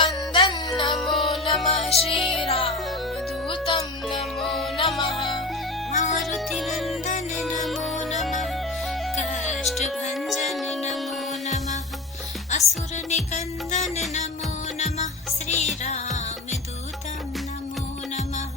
मारुतिनन्दन नमो नमः श्रीरामदूतं नमो नमः मारुतिनन्दन नमो नमः कष्टभञ्जन नमो नमः असुरनिकन्दन नमो नमः श्रीरामदूतं नमो नमः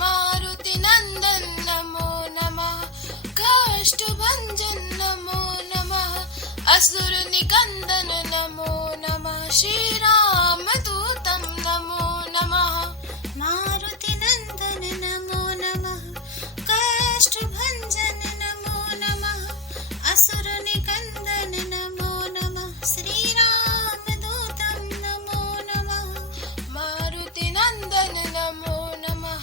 मारुतिनन्दन नमो नमः कष्टभञ्जन नमो नमः असुरनिकन्दन नमो नमः श्रीरामदूतं नमो नमः मारुतिनन्दन नमो नमः कष्टभञ्जन नमो नमः असुरनिकन्दन नमो नमः श्रीरामदूतं नमो नमः मारुतिनन्दन नमो नमः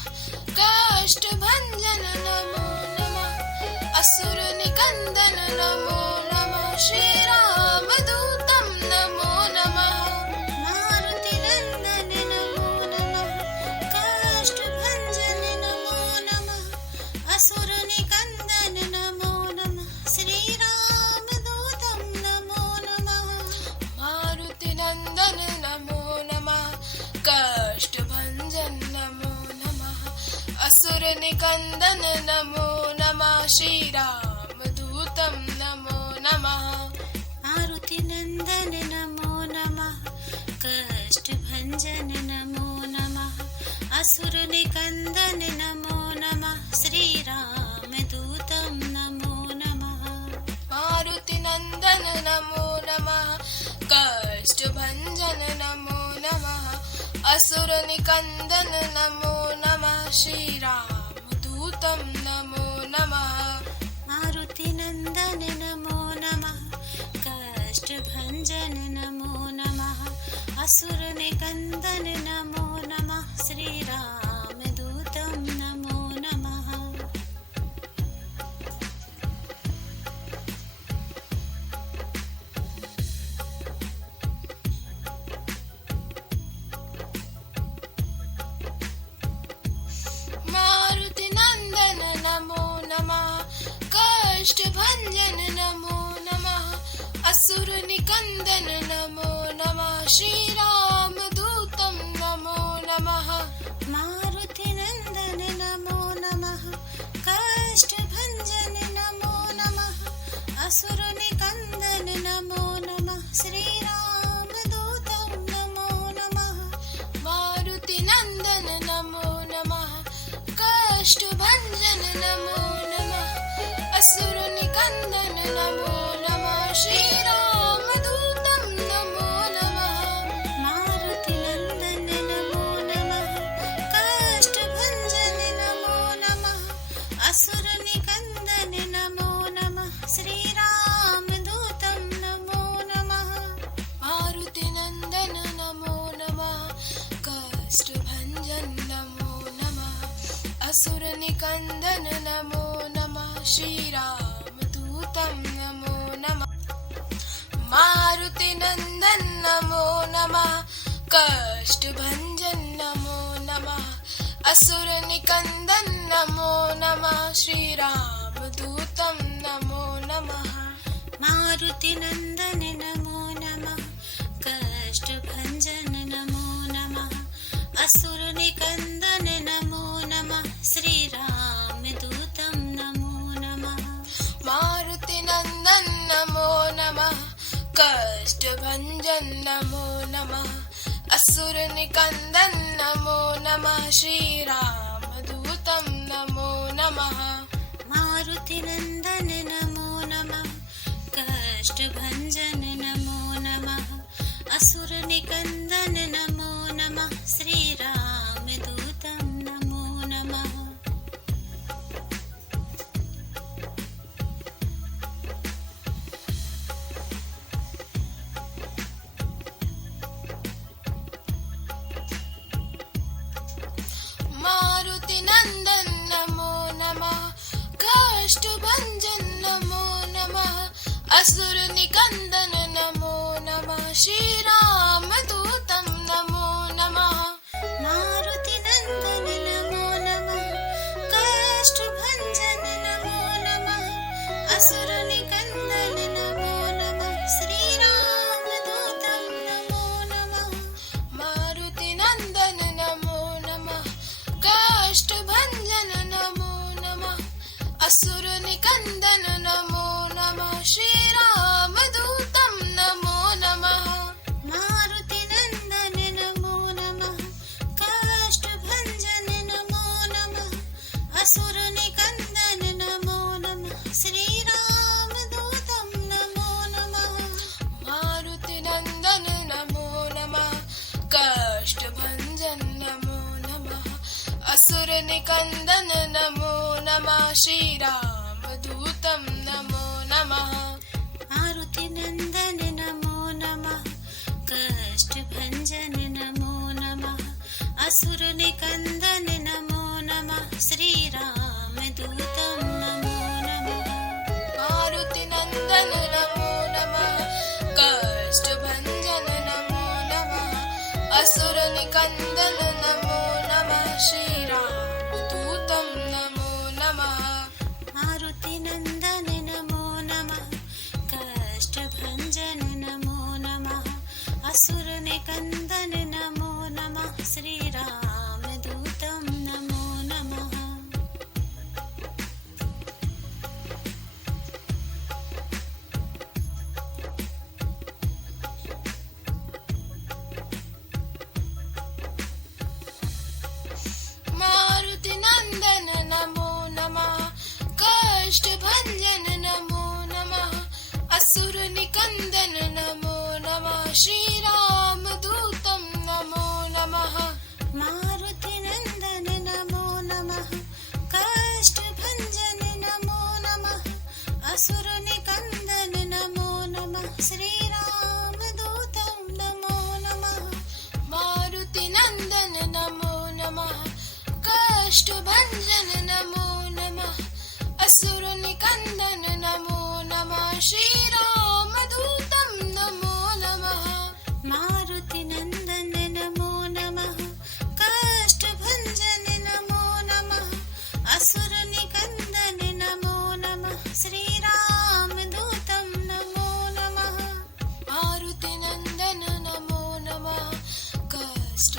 कष्टभञ्जन नमो नमः असुरनिकन्दन नमो नमः श्रीरामदूतं नमो नमः मारुतिनन्दन नमो नमः कष्टभञ्जन नमो नमः असुरनिकन्दन नमो नमः श्रीरामदूतं नमो नमः मारुतिनन्दन नमो नमः कष्टभञ्जन नमो नमः असुरनिकन्दन नमो नमः श्रीरामदूतं नमो नमः मारुतिनन्दन नमो नमः कष्टभञ्जन नमो नमः असुरनिकन्दन नमो नमः श्रीरामदूतं नमो नमः मारुतिनन्दन नमो नमः कष्टभञ्जन नमो नमः असुरनिकन्दन नमो नमः श्रीरामदूतं नमो नमः मारुतिनन्दन नमो नमः कष्टभञ्जन नमो नमः असुरनिकन्दन नमो नमः श्रीरामदूतं नमो नमः मारुतिनन्दन नमो नमः कष्टभञ्जन नमो नमः असुरनिकन्दन नमो नमः श्रीरामदूतं नमो नमः मारुतिनन्दन नमो नमः कष्टभञ्जन नमो नमः असुरनिकन्दन नमो नमः श्रीरामदूतं नमो नमः मारुतिनन्दन नमो नमः कष्टभञ्जन नमो नमः असुरनिकन्दन नमो नमः श्रीरामदूतं नमो नमः मारुतिनन्दन नमो नमः कष्टभञ्जन नमो नमः असुरनिकन्दन नमो नमः श्रीरामदूतं नमो नमः मारुतिनन्दन नमो नमः कष्टभञ्जन नमो नमः असुरनिकन्दन नमो नमः श्रीरामदूतं नमो नमः मारुतिनन्दन नमो नमः कष्टभञ्जन नमो नमः असुरनिकन्दन नमो नमः श्रीरामदूतं नमो नमः मारुतिनन्दन नमो नमः कष्टभञ्जन नमो नमः असुरनिकन्दन नमो नमः श्रीरामदूतं नमो नमः मारुतिनन्दन नमो नमः कष्टभञ्जन नमो नमः असुरनिकन्दन नमो नमः श्रीरामदूतं नमो नमः मारुतिनन्दन नमो नमः कष्टभञ्जन नमो नमः असुरनिकन्दन नमो नमः श्रीरामदूतं नमो नमः मारुतिनन्दन नमो नमः कष्टभञ्जन नमो नमः असुरनिकन्दन नमो नमः श्रीरामदूतं नमो नमः। नंदन नमो नमः श्रीरामदूतं नमो नमः मारुति नंदन नमो नमः काष्ठभंजन नमो नमः असुर निकंदन नमो नमः श्री रामदूतं नमो नमः मारुति नंदन नमो नमः काष्ठभंजन नमो नमः असुर निकंदन नमो नमः श्रीरामदूतं नमो नमः मारुति नंदन नमो नमः काष्ठभंजन नमो नमः असुर निकंदन नमो नमः श्री रामदूतं नमो नमः मारुति नंदन नमो नमः काष्ठभंजन नमो नमः असुर निकंदन नमो नमः श्रीरामदूतं नमो नमः मारुति नंदन नमो नमः काष्ठभंजन नमो नमः असुर निकंदन नमो नमः श्री रामदूतं नमो नमः मारुति नंदन नमो नमः काष्ठभंजन नमो नमः असुर निकंदन नमो नमः श्रीरामदूतं नमो नमः मारुति नंदन नमो नमः काष्ठभंजन नमो नमः असुर निकंदन नमो नमः श्री रामदूतं नमो नमः मारुति नंदन नमो नमः काष्ठभंजन नमो नमः असुर निकंदन नमो नमः श्रीरामदूतं नमो नमः मारुति नंदन नमो नमः काष्ठभंजन नमो नमः असुर निकंदन नमो नमः श्री रामदूतं नमो नमः मारुति नंदन नमो नमः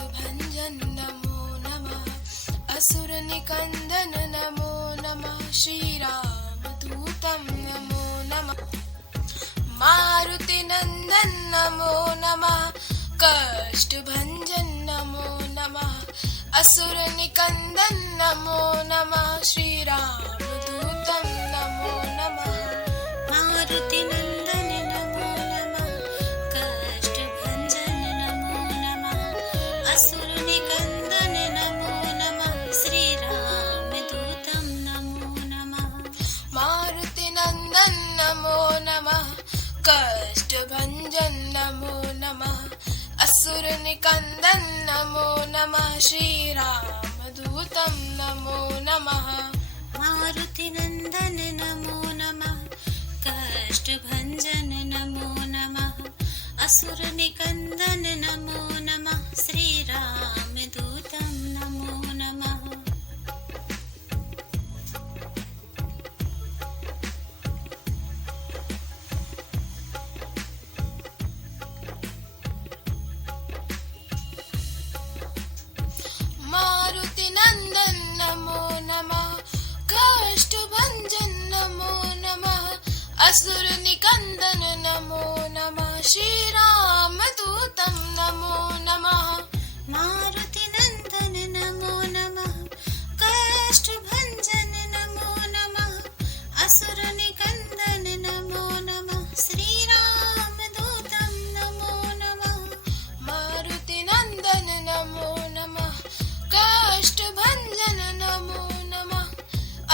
काष्ठभंजन नमो नमः असुर निकंदन नमो नमः श्रीरामदूतं नमो नमः मारुति नंदन नमो नमः काष्ठभंजन नमो नमः असुर निकंदन नमो नमः श्रीरामदूतं नमो नमः मारुति नंदन नमो नमः काष्ठभंजन नमो नमः असुर निकंदन नमो नमः श्री रामदूतं नमो नमः मारुति नंदन नमो नमः काष्ठभंजन नमो नमः असुर निकंदन नमो नमः श्रीरामदूतं नमो नमः मारुति नंदन नमो नमः काष्ठभंजन नमो नमः असुर निकंदन नमो नमः श्री रामदूतं नमो नमः मारुति नंदन नमो नमः काष्ठभंजन नमो नमः असुर निकंदन नमो नमः श्रीरामदूतं नमो नमः मारुति नंदन नमो नमः काष्ठभंजन नमो नमः असुर निकंदन नमो नमः श्री रामदूतं नमो नमः मारुति नंदन नमो नमः काष्ठभंजन नमो नमः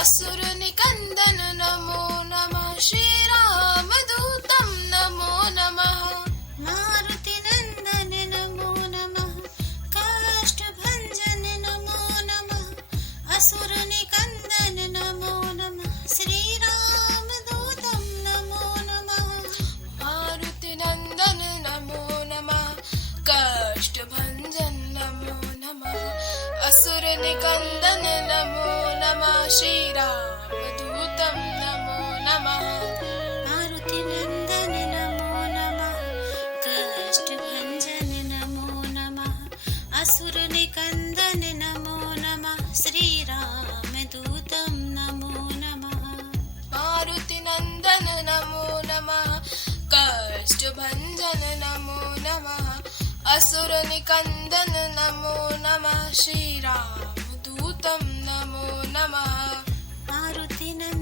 असुर निकंदन नमो नमः श्रीरामदूतं नमो नमः मारुति नंदन नमो नमः काष्ठभंजन नमो नमः असुर निकंदन नमो नमः श्री रामदूतं नमो नमः मारुति नंदन नमो नमः काष्ठभंजन नमो नमः असुर निकंदन नमो नमः श्रीरामदूतं नमो नमः मारुति नंदन नमो नमः काष्ठभंजन नमो नमः असुर निकंदन नमो नमः श्री रामदूतं नमो नमः असुर निकंदन नमो नमः, श्री रामदूतं नमो नमः। मारुति नंदन